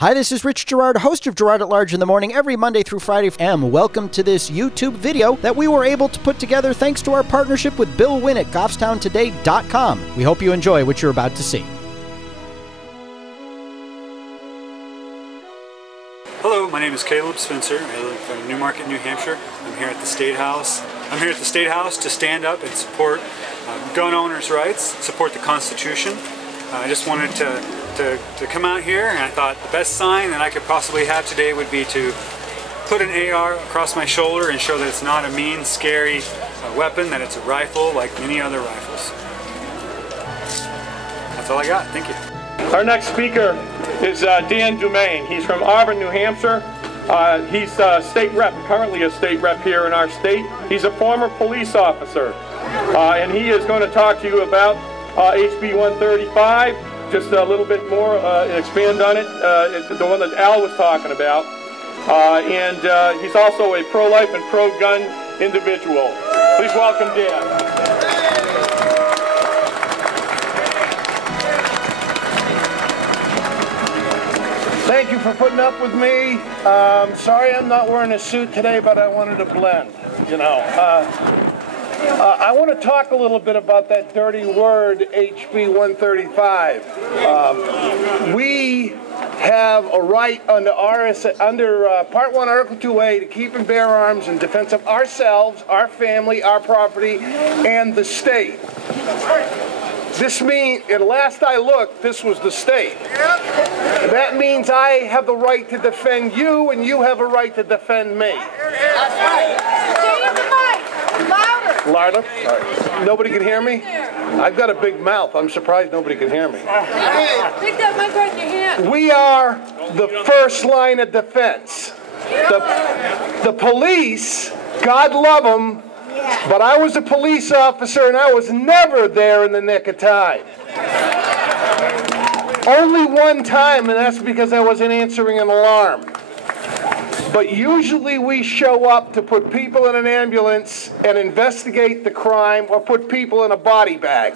Hi, this is Rich Gerard, host of Gerard at Large in the Morning, every Monday through Friday. And welcome to this YouTube video that we were able to put together thanks to our partnership with Bill Wynne at GoffstownToday.com. We hope you enjoy what you're about to see. Hello, my name is Caleb Spencer. I live in Newmarket, New Hampshire. I'm here at the State House. I'm here at the State House to stand up and support gun owners' rights, support the Constitution. I just wanted to come out here, and I thought the best sign that I could possibly have today would be to put an AR across my shoulder and show that it's not a mean, scary weapon, that it's a rifle like many other rifles. That's all I got. Thank you. Our next speaker is Dan Dumaine. He's from Auburn, New Hampshire. He's a state rep, currently a state rep here in our state. He's a former police officer, and he is going to talk to you about HB 135. Just a little bit more, expand on it, the one that Al was talking about. And he's also a pro-life and pro-gun individual. Please welcome Dan. Thank you for putting up with me. Sorry I'm not wearing a suit today, but I wanted to blend, you know. I want to talk a little bit about that dirty word, HB 135. We have a right under Part 1, Article 2A to keep and bear arms in defense of ourselves, our family, our property, and the state. This means, and last I looked, this was the state. That means I have the right to defend you, and you have a right to defend me. That's right. Stay in the mic. Louder. Louder? Right. Nobody can hear me? I've got a big mouth. I'm surprised nobody can hear me. Take that mic right in your hand. We are the first line of defense. The police, God love them, but I was a police officer and I was never there in the nick of time. Only one time, and that's because I wasn't answering an alarm. But usually we show up to put people in an ambulance and investigate the crime or put people in a body bag.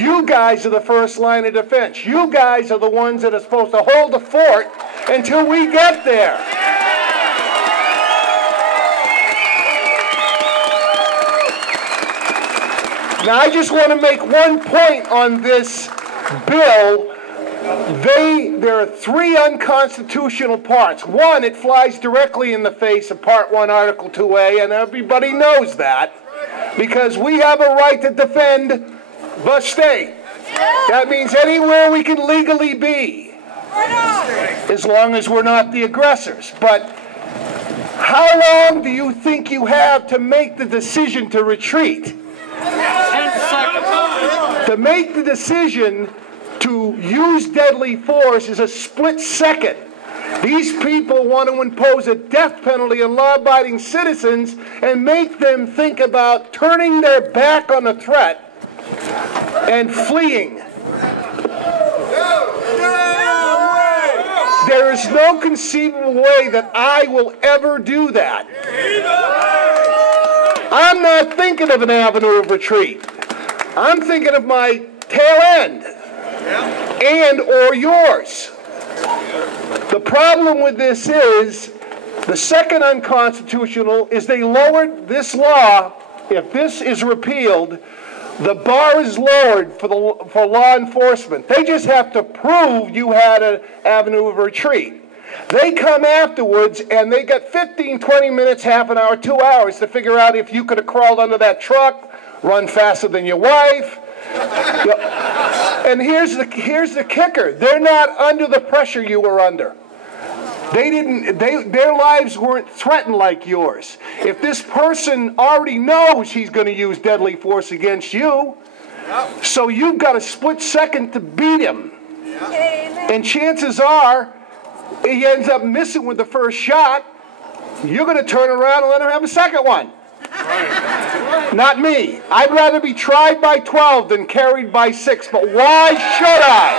You guys are the first line of defense. You guys are the ones that are supposed to hold the fort until we get there. Now I just want to make one point on this bill. There are three unconstitutional parts. One, it flies directly in the face of Part 1, Article 2A, and everybody knows that, because we have a right to defend the state. That means anywhere we can legally be, as long as we're not the aggressors. But how long do you think you have to make the decision to retreat? 10 seconds. To make the decision to use deadly force is a split second. These people want to impose a death penalty on law-abiding citizens and make them think about turning their back on the threat and fleeing. There is no conceivable way that I will ever do that. I'm not thinking of an avenue of retreat. I'm thinking of my tail end. And or yours. The problem with this is, the second unconstitutional is they lowered this law. If this is repealed, the bar is lowered for law enforcement. They just have to prove you had an avenue of retreat. They come afterwards and they got 15, 20 minutes, half an hour, 2 hours to figure out if you could have crawled under that truck, run faster than your wife. And here's the kicker. They're not under the pressure you were under. Their lives weren't threatened like yours. If this person already knows he's going to use deadly force against you, so you've got a split second to beat him. And chances are, he ends up missing with the first shot, you're going to turn around and let him have a second one. Not me. I'd rather be tried by 12 than carried by 6, but why should I?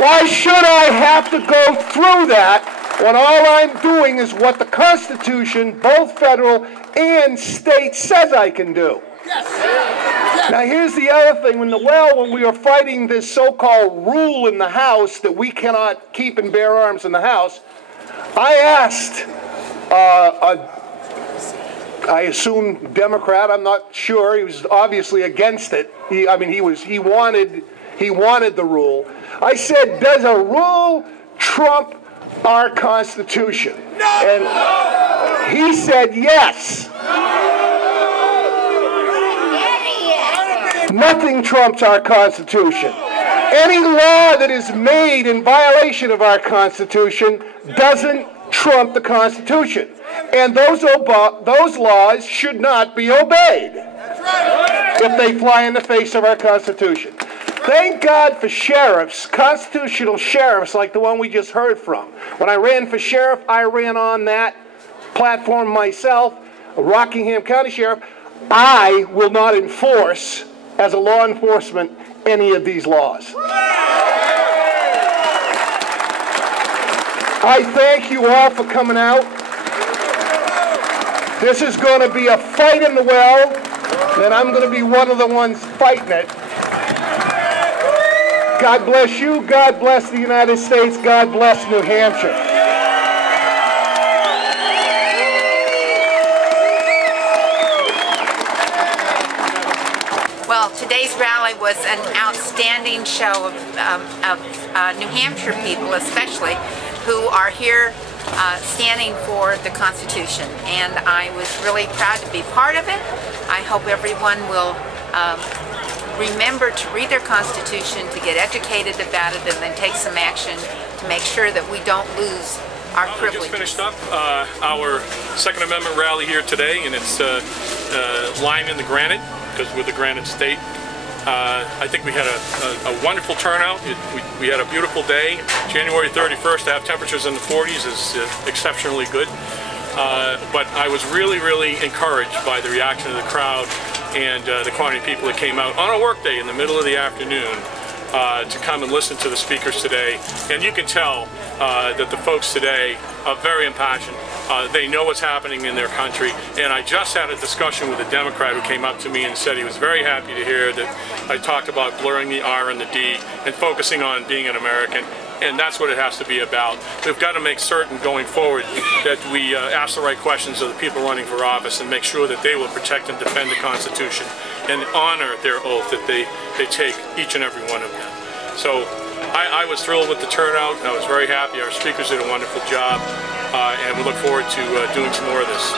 Why should I have to go through that when all I'm doing is what the Constitution, both federal and state, says I can do? Yes. Now here's the other thing. When we were fighting this so-called rule in the House that we cannot keep and bear arms in the House, I asked I assume Democrat, I'm not sure, he was obviously against it. He wanted the rule. I said, does a rule trump our Constitution? No! And he said yes. Nothing trumps our Constitution. Any law that is made in violation of our Constitution doesn't trump the Constitution. And those laws should not be obeyed if they fly in the face of our Constitution. Thank God for sheriffs, constitutional sheriffs like the one we just heard from. When I ran for sheriff, I ran on that platform myself, a Rockingham County Sheriff. I will not enforce, as a law enforcement, any of these laws. I thank you all for coming out. This is going to be a fight in the well, and I'm going to be one of the ones fighting it. God bless you. God bless the United States. God bless New Hampshire. Well, today's rally was an outstanding show of New Hampshire people, especially, who are here standing for the Constitution. And I was really proud to be part of it. I hope everyone will remember to read their Constitution, to get educated about it, and then take some action to make sure that we don't lose our privileges. We just finished up our Second Amendment rally here today, and it's lying in the granite, because we're the granite state. I think we had a wonderful turnout. We had a beautiful day. January 31st, to have temperatures in the 40s is exceptionally good. But I was really, really encouraged by the reaction of the crowd and the quantity of people that came out on a work day in the middle of the afternoon to come and listen to the speakers today. And you can tell that the folks today are very impassioned. They know what's happening in their country. And I just had a discussion with a Democrat who came up to me and said he was very happy to hear that I talked about blurring the R and the D and focusing on being an American. And that's what it has to be about. We've got to make certain going forward that we ask the right questions of the people running for office and make sure that they will protect and defend the Constitution and honor their oath that they take, each and every one of them. So I was thrilled with the turnout. I was very happy. Our speakers did a wonderful job, and we look forward to doing some more of this.